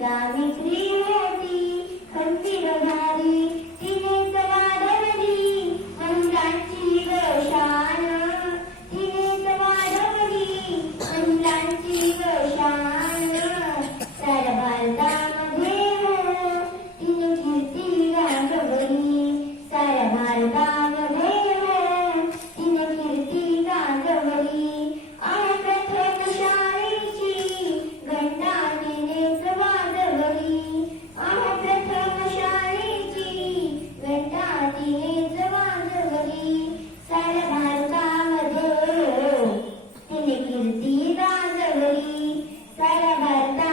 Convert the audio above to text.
गाने क्रिएटी कंती रघारी बुद्धिराजवरी सरबर्ता